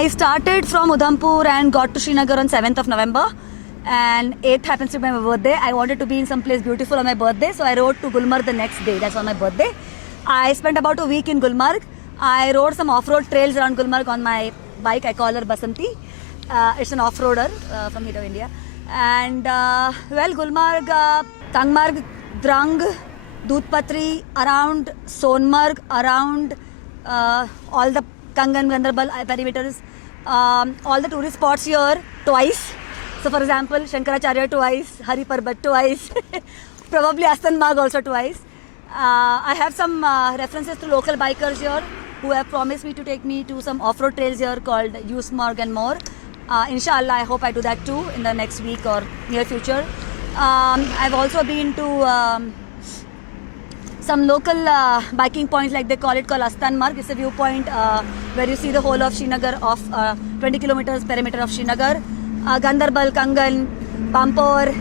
I started from Udhampur and got to Srinagar on 7th of November, and 8th happens to be my birthday. I wanted to be in some place beautiful on my birthday, so I rode to Gulmarg the next day. That's on my birthday. I spent about a week in Gulmarg. I rode some off-road trails around Gulmarg on my bike. I call her Basanti. It's an off-roader from here to India. And Gulmarg, Tangmarg, Drang, Dudhpatri, around Sonmarg, around all the Kangan, Ganderbal perimeters, all the tourist spots here twice. So for example, Shankaracharya twice, Hari Parbat twice, probably Astan Marg also twice. I have some references to local bikers here who have promised me to take me to some off-road trails here called Usemarg and more. Inshallah, I hope I do that too in the next week or near future. I've also been to some local biking points, like they call it, called Astan Marg. It's a viewpoint where you see the whole of Srinagar, of 20 kilometers perimeter of Srinagar. Ganderbal, Kangan, Pampore,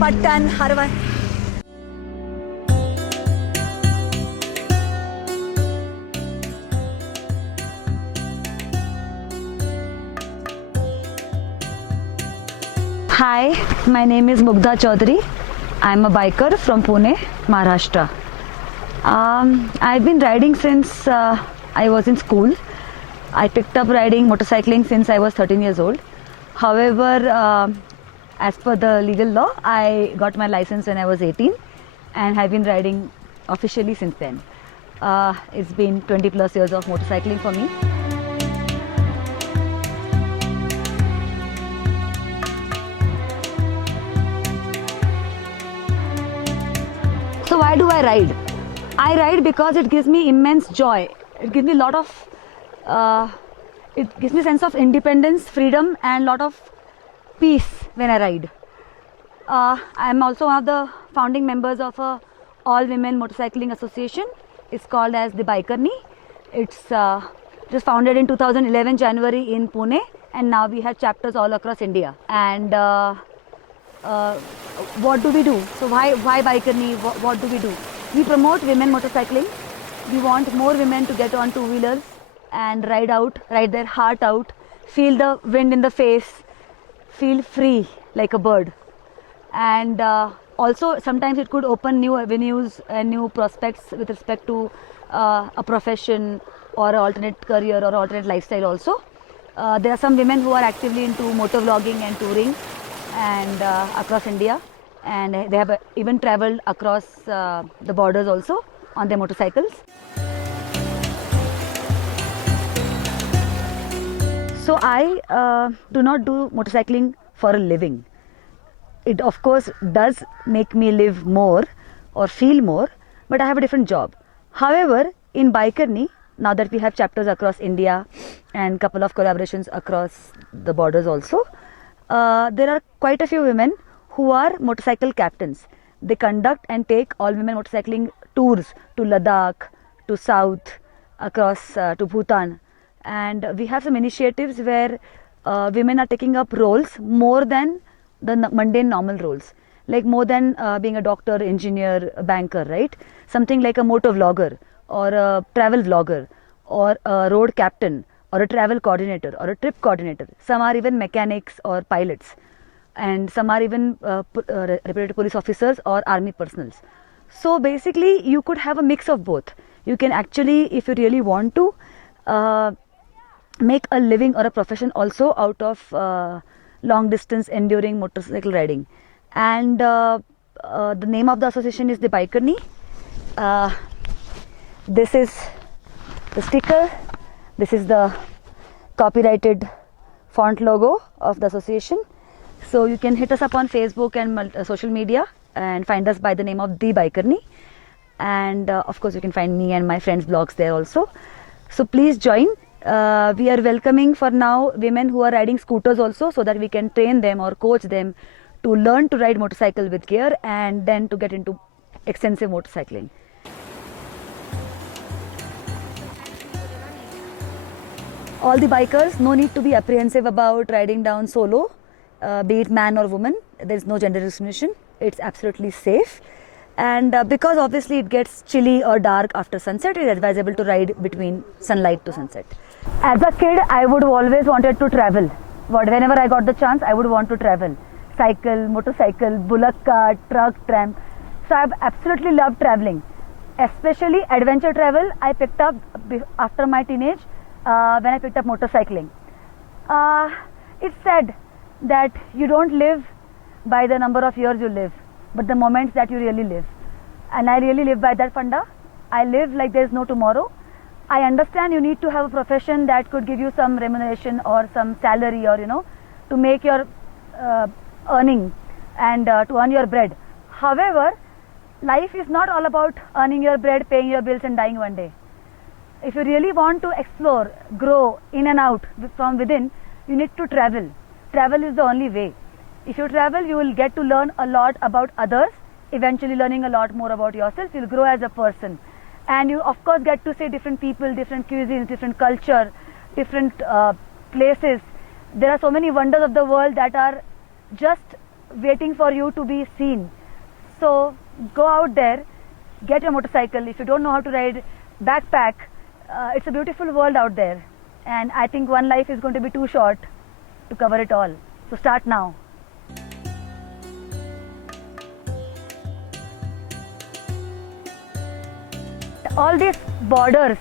Pattan, Harwan. Hi, my name is Mugdha Chaudhary. I'm a biker from Pune, Maharashtra. I've been riding since I was in school. I picked up riding motorcycling since I was 13 years old. However, as per the legal law, I got my license when I was 18 and have been riding officially since then. It's been 20 plus years of motorcycling for me. So why do I ride? I ride because it gives me immense joy. It gives me a lot of, it gives me a sense of independence, freedom and lot of peace when I ride. I'm also one of the founding members of a all-women motorcycling association. It's called as the Bikerni. It's just founded in 2011 January in Pune, and now we have chapters all across India. And what do we do? So why Bikerni? What do we do? We promote women motorcycling. We want more women to get on two-wheelers and ride their heart out, feel the wind in the face, feel free like a bird. And also sometimes it could open new avenues and new prospects with respect to a profession or an alternate career or alternate lifestyle also. There are some women who are actively into motor vlogging and touring and across India, and they have even traveled across the borders also on their motorcycles. So I do not do motorcycling for a living. It of course does make me live more or feel more, but I have a different job. However, in Bikerni, now that we have chapters across India and couple of collaborations across the borders also, there are quite a few women who are motorcycle captains. They conduct and take all women motorcycling tours to Ladakh, to South, across to Bhutan. And we have some initiatives where women are taking up roles more than the mundane normal roles, like more than being a doctor, engineer, a banker, right? Something like a motor vlogger or a travel vlogger or a road captain or a travel coordinator or a trip coordinator. Some are even mechanics or pilots, and some are even reputed police officers or army personals. So basically you could have a mix of both. You can actually, if you really want to, make a living or a profession also out of long distance enduring motorcycle riding. And the name of the association is the Bikerni. This is the sticker. This is the copyrighted font logo of the association. So you can hit us up on Facebook and social media and find us by the name of The Bikerni. And of course you can find me and my friends' blogs there also. So please join. We are welcoming for now women who are riding scooters also, so that we can train them or coach them to learn to ride motorcycle with gear and then to get into extensive motorcycling. All the bikers, no need to be apprehensive about riding down solo, be it man or woman. There is no gender discrimination. It's absolutely safe. And because obviously it gets chilly or dark after sunset, it is advisable to ride between sunlight to sunset. As a kid, I would always wanted to travel. Whenever I got the chance, I would want to travel. Cycle, motorcycle, bullock cart, truck, tram. So I've absolutely loved traveling. Especially adventure travel, I picked up after my teenage when I picked up motorcycling. It's said that you don't live by the number of years you live, but the moments that you really live. And I really live by that funda. I live like there is no tomorrow. I understand you need to have a profession that could give you some remuneration or some salary, or to make your earning and to earn your bread. However, life is not all about earning your bread, paying your bills and dying one day. If you really want to explore, grow in and out from within, you need to travel. Travel is the only way. If you travel, you will get to learn a lot about others, eventually learning a lot more about yourself. You'll grow as a person. And you of course get to see different people, different cuisines, different culture, different places. There are so many wonders of the world that are just waiting for you to be seen. So go out there, get your motorcycle. If you don't know how to ride, backpack. It's a beautiful world out there. And I think one life is going to be too short to cover it all. So start now. All these borders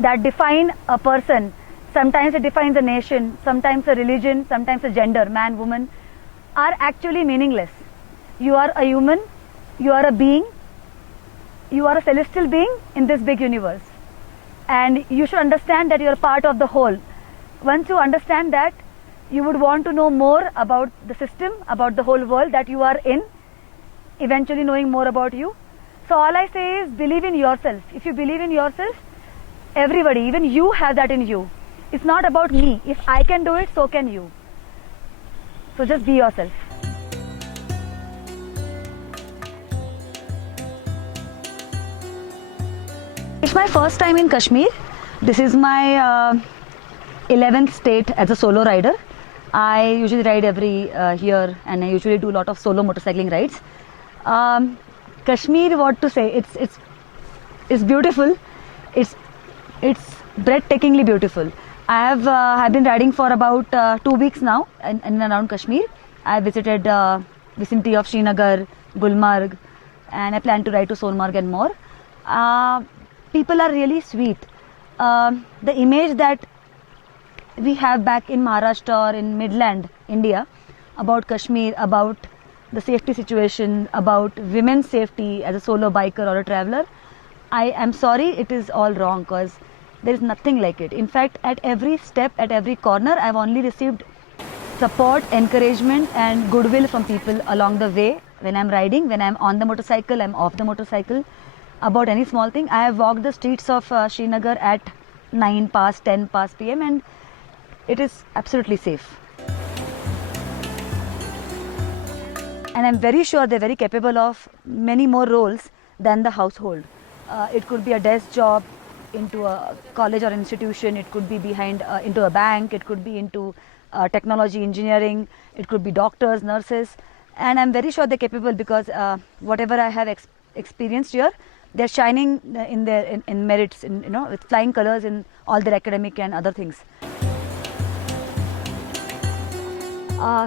that define a person, sometimes it defines a nation, sometimes a religion, sometimes a gender, man, woman, are actually meaningless. You are a human, you are a being, you are a celestial being in this big universe. And you should understand that you are part of the whole. Once you understand that, you would want to know more about the system, about the whole world that you are in, eventually knowing more about you. So all I say is believe in yourself. If you believe in yourself, everybody, even you have that in you. It's not about me. If I can do it, so can you. So just be yourself. It's my first time in Kashmir. This is my 11th state as a solo rider. I usually ride every year, and I usually do a lot of solo motorcycling rides. Kashmir, what to say? It's beautiful. It's breathtakingly beautiful. I've been riding for about 2 weeks now in and around Kashmir. I visited vicinity of Srinagar, Gulmarg, and I plan to ride to Sonmarg and more. People are really sweet. The image that we have back in Maharashtra or in Midland, India, about Kashmir, about the safety situation, about women's safety as a solo biker or a traveler, I am sorry, it is all wrong, because there is nothing like it. In fact, at every step, at every corner, I have only received support, encouragement and goodwill from people along the way. When I am riding, when I am on the motorcycle, I am off the motorcycle, about any small thing. I have walked the streets of Srinagar at 9 past, 10 past PM, and it is absolutely safe. And I'm very sure they're very capable of many more roles than the household. It could be a desk job into a college or institution, it could be behind into a bank, it could be into technology, engineering, it could be doctors, nurses, and I'm very sure they're capable, because whatever I have experienced here, they're shining in their in merits, with flying colors in all their academic and other things.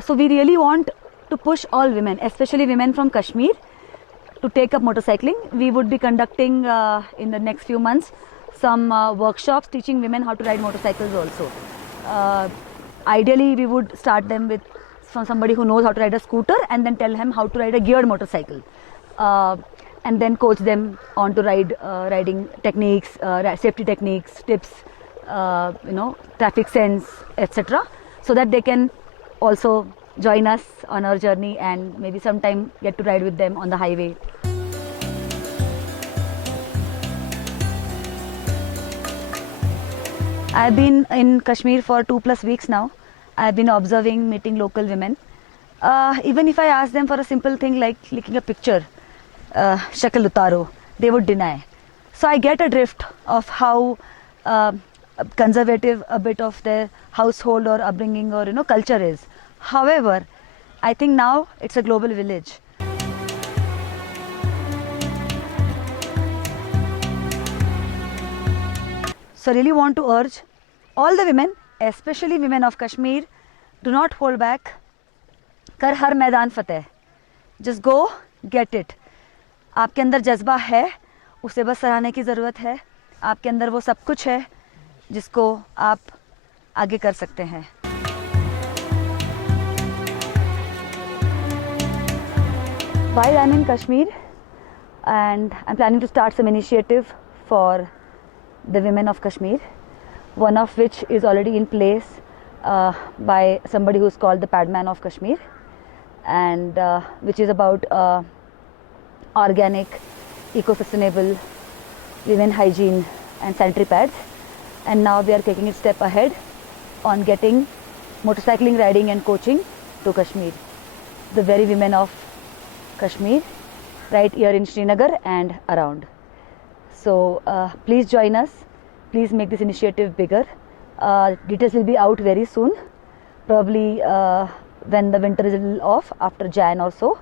So we really want to push all women, especially women from Kashmir, to take up motorcycling. We would be conducting in the next few months some workshops teaching women how to ride motorcycles also. Ideally, we would start them from somebody who knows how to ride a scooter, and then tell them how to ride a geared motorcycle, and then coach them on to riding techniques, safety techniques, tips, traffic sense, etc., so that they can also join us on our journey and maybe sometime get to ride with them on the highway. I've been in Kashmir for 2+ weeks now. I've been observing, meeting local women. Even if I ask them for a simple thing like clicking a picture, shakal utaro, they would deny. So I get a drift of how conservative a bit of their household or upbringing or culture is. However, I think now it's a global village. So I really want to urge all the women, especially women of Kashmir, do not hold back. कर हर मैदान फतेह. Just go, get it. आपके अंदर जज्बा है, उसे बस सराहने की ज़रूरत है. आपके अंदर वो सब कुछ है जिसको आप आगे कर सकते हैं. While I'm in Kashmir and I'm planning to start some initiative for the women of Kashmir, one of which is already in place by somebody who's called the Padman of Kashmir, and which is about organic, eco-sustainable women hygiene and sanitary pads. And now we are taking it step ahead on getting motorcycling, riding and coaching to Kashmir. The very women of Kashmir, right here in Srinagar and around. So please join us. Please make this initiative bigger. Details will be out very soon, probably when the winter is a little off, after Jan or so.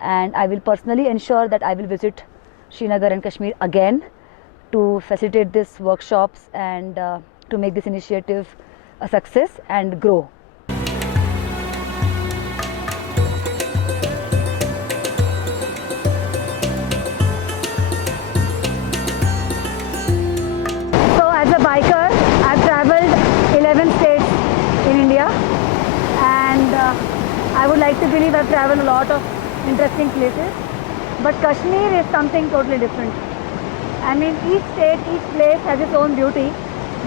And I will personally ensure that I will visit Srinagar and Kashmir again to facilitate these workshops and to make this initiative a success and grow. So as a biker, I've traveled 11 states in India, and I would like to believe I've traveled a lot of interesting places, but Kashmir is something totally different. I mean, each state, each place has its own beauty,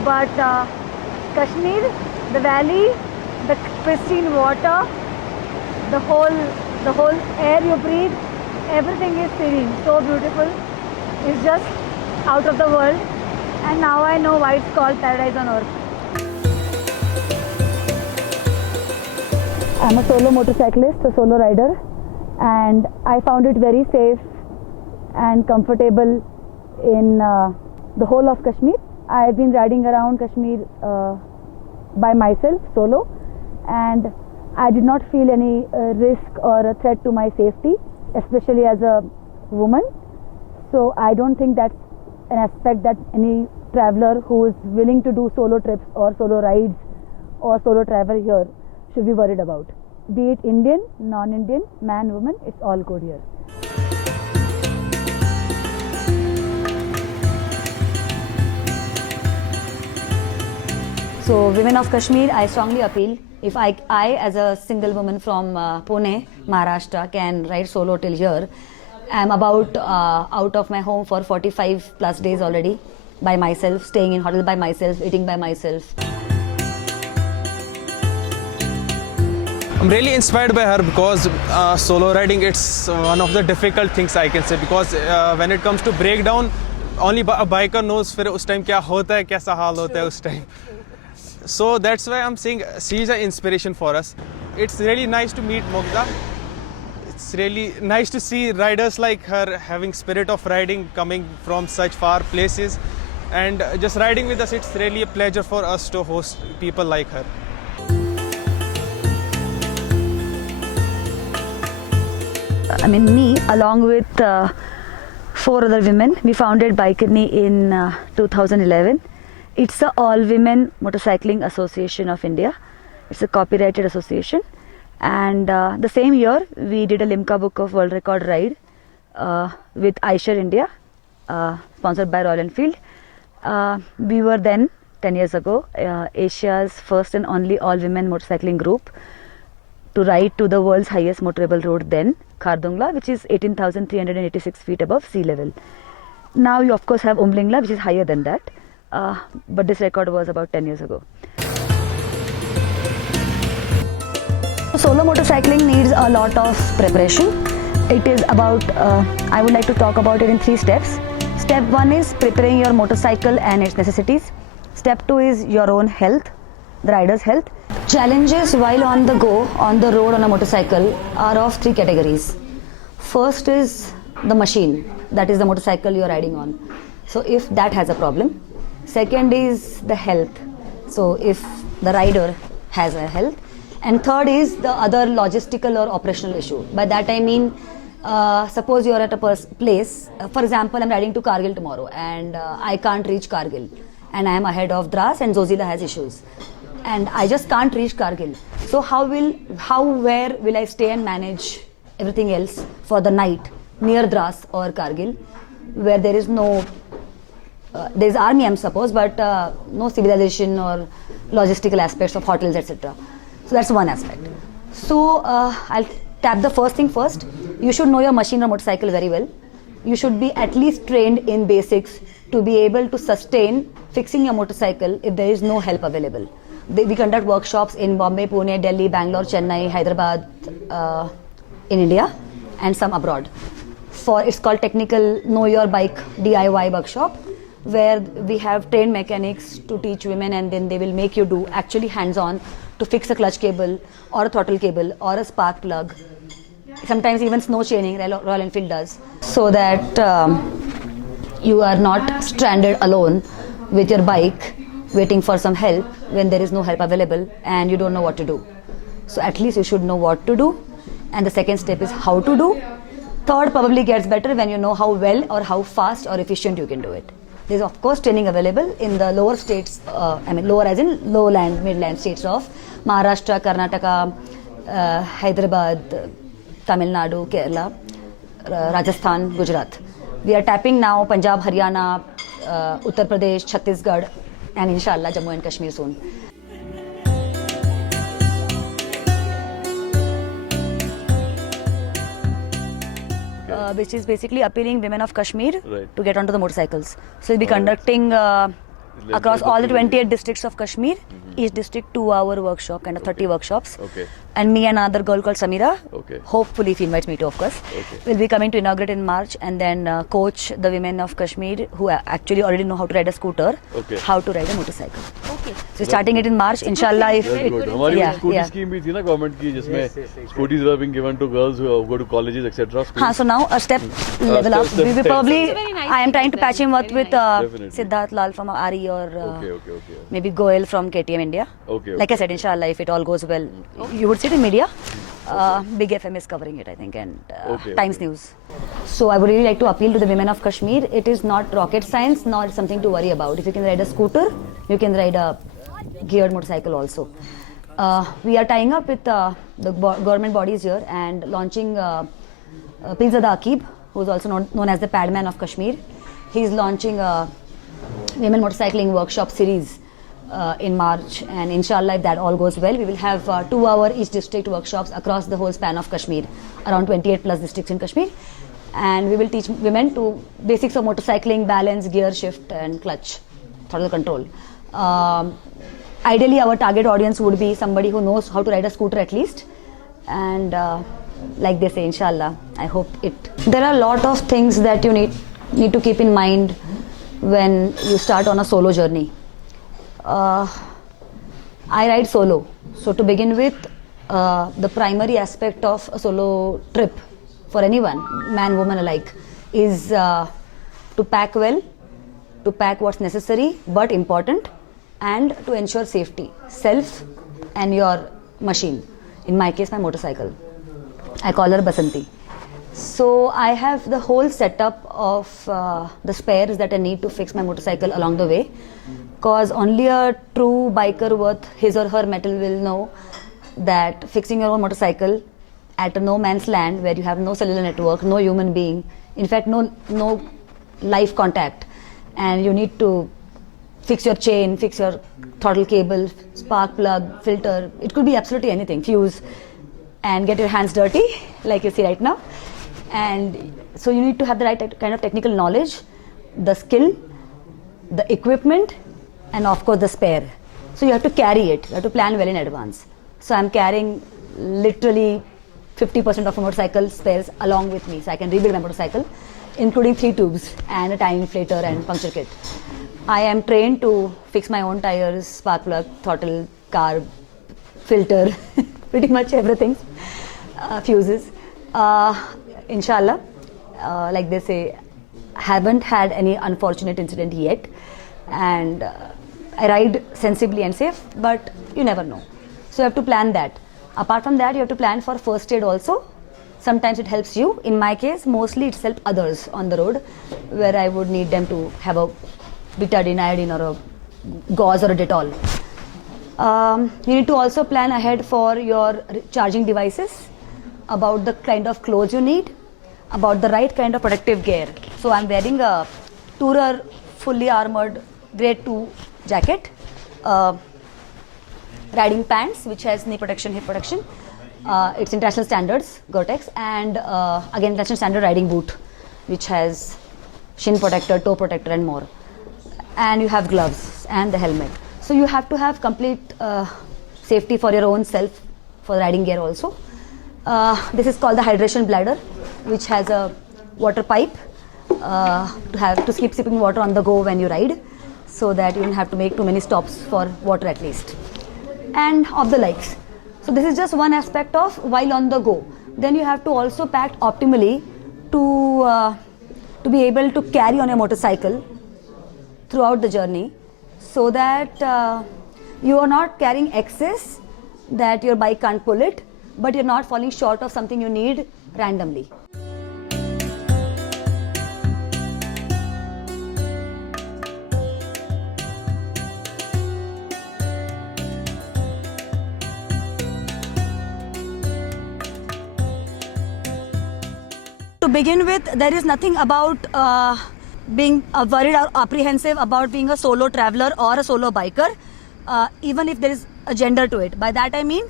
but Kashmir, the valley, the pristine water, the whole air you breathe, everything is serene, so beautiful. It's just out of the world, and now I know why it's called paradise on earth. I'm a solo motorcyclist, a solo rider, and I found it very safe and comfortable in the whole of Kashmir. I've been riding around Kashmir by myself, solo, and I did not feel any risk or a threat to my safety, especially as a woman. So I don't think that's an aspect that any traveler who is willing to do solo trips or solo rides or solo travel here should be worried about. Be it Indian, non-Indian, man, woman, it's all good here. So women of Kashmir, I strongly appeal, if I as a single woman from Pune, Maharashtra, can ride solo till here. I'm about out of my home for 45 plus days already by myself, staying in hotel by myself, eating by myself. I'm really inspired by her because solo riding, it's one of the difficult things I can say, because when it comes to breakdown, only a biker knows फिर उस time क्या होता है, कैसा हाल होता है उस time. So that's why I'm saying she's an inspiration for us. It's really nice to meet Mugdha. It's really nice to see riders like her having spirit of riding, coming from such far places, and just riding with us. It's really a pleasure for us to host people like her. I mean, me along with 4 other women, we founded Bikerni in 2011. It's the all-women motorcycling association of India. It's a copyrighted association, and the same year we did a Limca Book of World Record ride with Eicher India, sponsored by Royal Enfield. We were then 10 years ago Asia's first and only all-women motorcycling group to ride to the world's highest motorable road then, Khardungla, which is 18,386 feet above sea level. Now you of course have Umlingla, which is higher than that, but this record was about 10 years ago. Solo motorcycling needs a lot of preparation. It is about, I would like to talk about it in 3 steps. Step 1 is preparing your motorcycle and its necessities. Step 2 is your own health, the rider's health. Challenges while on the go, on the road on a motorcycle are of 3 categories. First is the machine, that is the motorcycle you are riding on. So if that has a problem. Second is the health, so if the rider has a health. And third is the other logistical or operational issue. By that I mean, suppose you are at a place, for example, I'm riding to Kargil tomorrow and I can't reach Kargil. and I am ahead of Dras, and Zozila has issues. And I just can't reach Kargil. So where will I stay and manage everything else for the night near Dras or Kargil, where there is no, there is army, I'm supposed, but no civilization or logistical aspects of hotels, etc. So that's one aspect. So I'll tap the first thing first. You should know your machine or motorcycle very well. You should be at least trained in basics to be able to sustain fixing your motorcycle if there is no help available. We conduct workshops in Bombay, Pune, Delhi, Bangalore, Chennai, Hyderabad, in India, and some abroad. It's called Technical Know Your Bike DIY workshop, where we have trained mechanics to teach women, and then they will make you do actually hands-on to fix a clutch cable or a throttle cable or a spark plug. Sometimes even snow chaining, Royal Enfield does, so that you are not stranded alone with your bike waiting for some help when there is no help available and you don't know what to do. So at least you should know what to do, and the second step is how to do. Third probably gets better when you know how well or how fast or efficient you can do it. There is of course training available in the lower states, lower as in lowland, midland states of Maharashtra, Karnataka, Hyderabad, Tamil Nadu, Kerala, Rajasthan, Gujarat. We are tapping now Punjab, Haryana, Uttar Pradesh, Chhattisgarh, and inshallah Jammu and Kashmir soon. Which is basically appealing women of Kashmir to get onto the motorcycles. So we'll be conducting across all the 28 districts of Kashmir, each district 2-hour workshop, kind of 30 workshops. And me and another girl called Samira, hopefully if he invites me to, of course, will be coming to inaugurate in March, and then coach the women of Kashmir who actually already know how to ride a scooter, how to ride a motorcycle. So starting it in March, inshallah. If हमारी scooty scheme भी थी ना government की, जिसमें scooties are being given to girls who go to colleges etcetera. हाँ, so now a step level up. We will probably, I am trying to patch him up with Siddharth Lal from Ari or maybe Goel from KTM India. Like I said, inshallah, if it all goes well, you would see it in media. Big FM is covering it, I think, and Times News. So I would really like to appeal to the women of Kashmir. It is not rocket science, nor something to worry about. If you can ride a scooter, you can ride a geared motorcycle also. We are tying up with the government bodies here and launching Pirzada Aqib, who is also known as the Padman of Kashmir. He is launching a women motorcycling workshop series in March, and inshallah, if that all goes well, we will have 2-hour each district workshops across the whole span of Kashmir, around 28 plus districts in Kashmir, and we will teach women to basics of motorcycling, balance, gear shift, and clutch, throttle control. Ideally, our target audience would be somebody who knows how to ride a scooter at least, and like they say, inshallah, I hope it. There are a lot of things that you need to keep in mind when you start on a solo journey. I ride solo, so to begin with, the primary aspect of a solo trip for anyone, man, woman alike, is to pack well, to pack what's necessary but important, and to ensure safety, self and your machine. In my case, my motorcycle. I call her Basanti. So I have the whole setup of the spares that I need to fix my motorcycle along the way, because only a true biker worth his or her mettle will know that fixing your own motorcycle at a no man's land where you have no cellular network, no human being, in fact no live contact, and you need to fix your chain, fix your throttle cable, spark plug, filter, it could be absolutely anything, fuse, and get your hands dirty like you see right now. And so you need to have the right kind of technical knowledge, the skill, the equipment, and of course the spare. So you have to carry it, you have to plan well in advance. So I'm carrying literally 50% of a motorcycle spares along with me, so I can rebuild my motorcycle, including 3 tubes and a tire inflator and puncture kit. I am trained to fix my own tires, spark plug, throttle, carb, filter, pretty much everything, fuses. Inshallah, like they say, haven't had any unfortunate incident yet, and I ride sensibly and safe, but you never know. So you have to plan that. Apart from that, you have to plan for first aid also. Sometimes it helps you. In my case, mostly it's helped others on the road, where I would need them to have a betadine, iodine, or a gauze or a Dettol. You need to also plan ahead for your charging devices, about the kind of clothes you need, about the right kind of protective gear. So I'm wearing a Tourer fully armored grade 2 jacket, riding pants which has knee protection, hip protection. It's international standards, Gore-Tex, and again international standard riding boot which has shin protector, toe protector and more. And you have gloves and the helmet. So you have to have complete safety for your own self, for riding gear also. This is called the hydration bladder, which has a water pipe to keep sipping water on the go when you ride, so that you don't have to make too many stops for water at least. And of the likes. So this is just one aspect of while on the go. Then you have to also pack optimally to be able to carry on a motorcycle throughout the journey, so that you are not carrying excess that your bike can't pull it, but you're not falling short of something you need randomly. To begin with, there is nothing about being worried or apprehensive about being a solo traveler or a solo biker, even if there is a gender to it. By that I mean,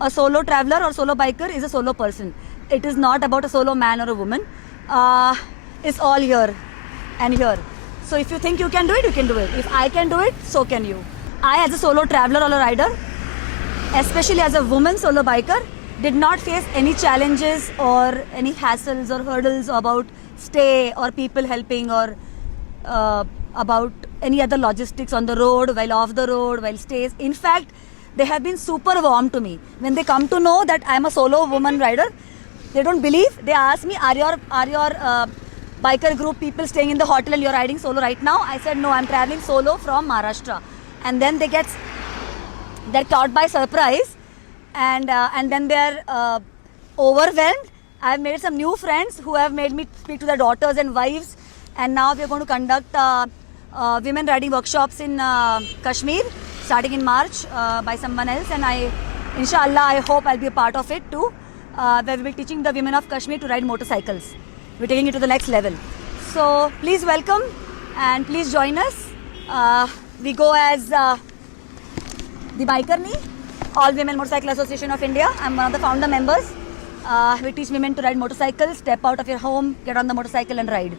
a solo traveler or solo biker is a solo person. It is not about a solo man or a woman. It's all here and here. So if you think you can do it, you can do it. If I can do it, so can you. I, as a solo traveler or a rider, especially as a woman solo biker, did not face any challenges or any hassles or hurdles about stay or people helping or about any other logistics on the road, while off the road, while stays. In fact, they have been super warm to me. When they come to know that I'm a solo woman rider, they don't believe. They ask me, are your biker group people staying in the hotel and you're riding solo right now? I said, no, I'm traveling solo from Maharashtra. And then they're caught by surprise, and then they're overwhelmed. I've made some new friends who have made me speak to their daughters and wives, and now we're going to conduct women riding workshops in Kashmir starting in March by someone else, and inshallah, I hope I'll be a part of it too, where we'll be teaching the women of Kashmir to ride motorcycles. We're taking it to the next level. So please welcome and please join us. We go as the Bikerni, All Women Motorcycle Association of India. I'm one of the founder members. We teach women to ride motorcycles, step out of your home, get on the motorcycle and ride.